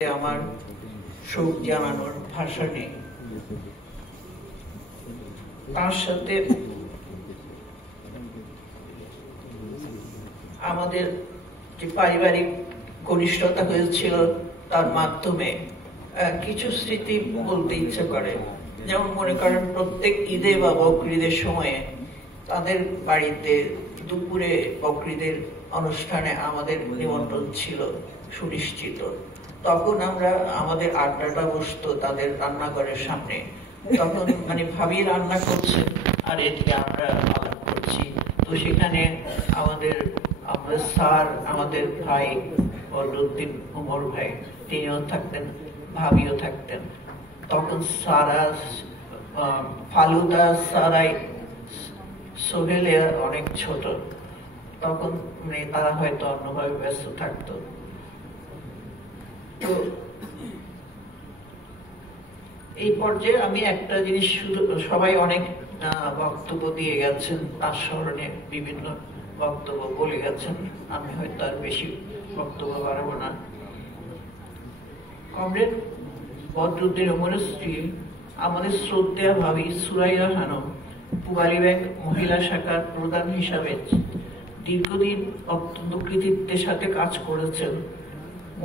আমার শোক জানানোর ভাষা নেই। তার সাথে আমাদের যে পারিবারিক ঘনিষ্ঠতা হয়েছিল তার মাধ্যমে কিছু স্মৃতি বলতে ইচ্ছে করে। যেমন মনে করেন, প্রত্যেক ঈদে বা বকরিদের সময়ে তাদের বাড়িতে দুপুরে বকরিদের অনুষ্ঠানে আমাদের নিমন্ত্রণ ছিল সুনিশ্চিত। তখন আমরা আমাদের আড্ডাটা বসতো তাদের রান্নাঘরের সামনে। তখন ভাবি রান্না করছেন আর এদিকে আমরা আলাপ করছি। তো সেখানে আমাদের স্যার, আমাদের ভাই বদরুদ্দিন উমর ভাই, তিনিও থাকতেন, ভাবিও থাকতেন। তখন সারা ফালুদা সারাই সোহেলে অনেক ছোট, তখন তারা হয়তো অন্যভাবে ব্যস্ত থাকতো। তো এই পর্যায়ে আমি একটা জিনিস, শুধু সবাই অনেক বক্তব্য দিয়ে গেছেন, তার স্মরণে বিভিন্ন বক্তব্য বলে গেছেন, আমি হয়তো আর বেশি বক্তব্য বাড়াবো না। কমরেড বদরুদ্দিন উমরের স্ত্রী, আমাদের শ্রদ্ধেয়া ভাবি সুরাইয়া খানম পূবালী ব্যাংক মহিলা শাখার প্রধান হিসাবে দীর্ঘদিন অত্যন্ত কৃতিত্বের সাথে কাজ করেছেন।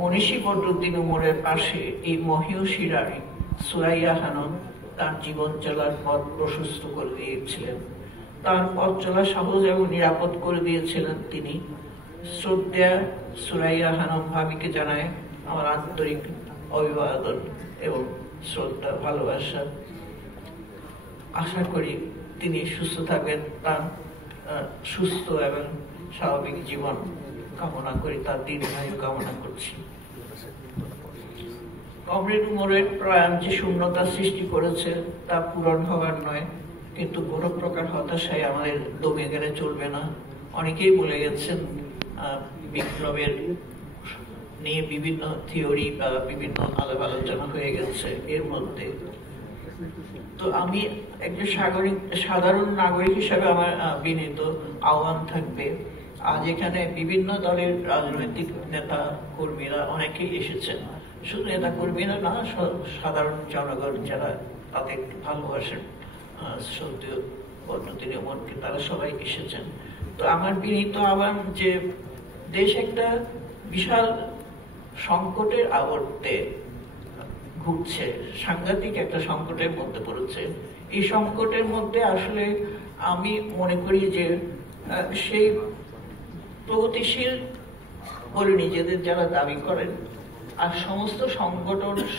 মনীষী বদরুদ্দিন উমরের পাশে এই মহীয়সী রানী সুরাইয়া খানম তার জীবন চলার পথ প্রশস্ত করে দিয়েছিলেন। তার পথ চলা সহজ এবং নিরাপদ করে দিয়েছিলেন তিনি। শ্রদ্ধা সুরাইয়া খানম ভাবিকে জানায় আমার আন্তরিক অভিবাদন এবং শ্রদ্ধা, ভালোবাসা। আশা করি তিনি সুস্থ থাকবেন, তার সুস্থ এবং স্বাভাবিক জীবন কামনা করি, তার দীর্ঘায়ু কামনা করছি। কমরেড উমরের প্রয়াণ যে শূন্যতা সৃষ্টি করেছে তা পূরণ হবার নয়, কিন্তু কোনো প্রকার হতাশায় আমাদের দমে গেলে চলবে না। অনেকেই বলে গেছেন বিপ্লবের নিয়ে বিভিন্ন থিওরি বা বিভিন্ন আলাপ আলোচনা হয়ে গেছে এর মধ্যে। তো আমি একজন সাধারণ নাগরিক হিসাবে আমার বিনীত আহ্বান থাকবে, আজ এখানে বিভিন্ন দলের রাজনৈতিক নেতা কর্মীরা অনেকেই এসেছেন। শুধু নেতা কর্মীরা না, সাধারণ জনগণ যারা তাদের ভালোবাসেন শ্রদ্ধেয় বদরুদ্দিন উমরকে, তারা সবাই এসেছেন। তো আমার বিনীত আহ্বান যে দেশ একটা বিশাল সংকটের আবর্তে ঘুরছে, সাংঘাতিক একটা সংকটের মধ্যে পড়েছে। এই সংকটের মধ্যে আসলে আমি মনে করি যে সেই প্রগতিশীল বলে নিজেদের যারা দাবি করেন, আর সমস্ত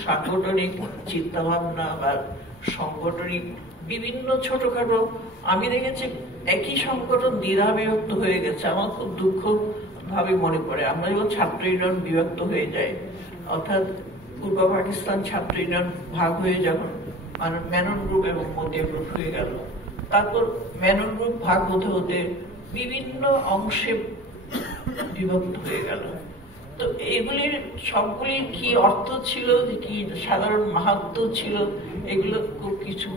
সাংগঠনিক চিন্তাভাবনা বা সাংগঠনিক বিভিন্ন ছোটখাটো, আমি দেখেছি একই সংগঠন দ্বিধাবিভক্ত হয়ে গেছে। আমার খুব দুঃখ ভাবে মনে পড়ে, আমরা যখন ছাত্র ইউনিয়ন বিভক্ত হয়ে যায়, অর্থাৎ পূর্ব পাকিস্তান ছাত্র ইউনিয়ন ভাগ হয়ে যখন মেনন গ্রুপ এবং মতিয়া গ্রুপ হয়ে গেল, তারপর মেনন গ্রুপ ভাগ হতে হতে বিভিন্ন অংশে বিভক্ত হয়ে গেল। তো এগুলির সবগুলির কি অর্থ ছিল, কি সাধারণ মাহাত্ম্য ছিল, এগুলো খুব কিছু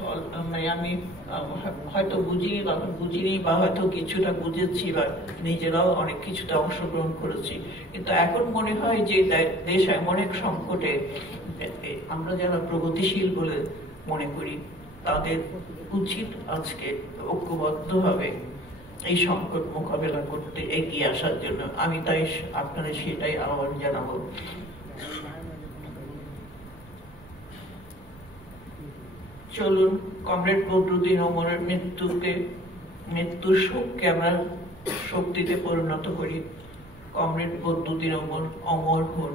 আমি হয়তো বুঝিনি বা হয়তো কিছুটা বুঝেছি বা নিজেরাও অনেক কিছুতে অংশগ্রহণ করেছি। কিন্তু এখন মনে হয় যে দেশ এমন এক সংকটে, আমরা যারা প্রগতিশীল বলে মনে করি তাদের উচিত আজকে ঐক্যবদ্ধভাবে এই সংকট মোকাবেলা করতে এগিয়ে আসার জন্য। আমি তাই আপনাদের সেটাই আহ্বান জানাবো। চলুন কমরেড বদরুদ্দিন উমরের মৃত্যুর শোককে আমরা শক্তিতে পরিণত করি। কমরেড বদরুদ্দিন উমর অমর হন।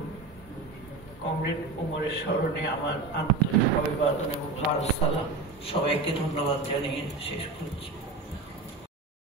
কমরেড উমরের স্মরণে আমার আন্তরিক অভিবাদন এবং লাল সালাম। সবাইকে ধন্যবাদ জানিয়ে শেষ করছি।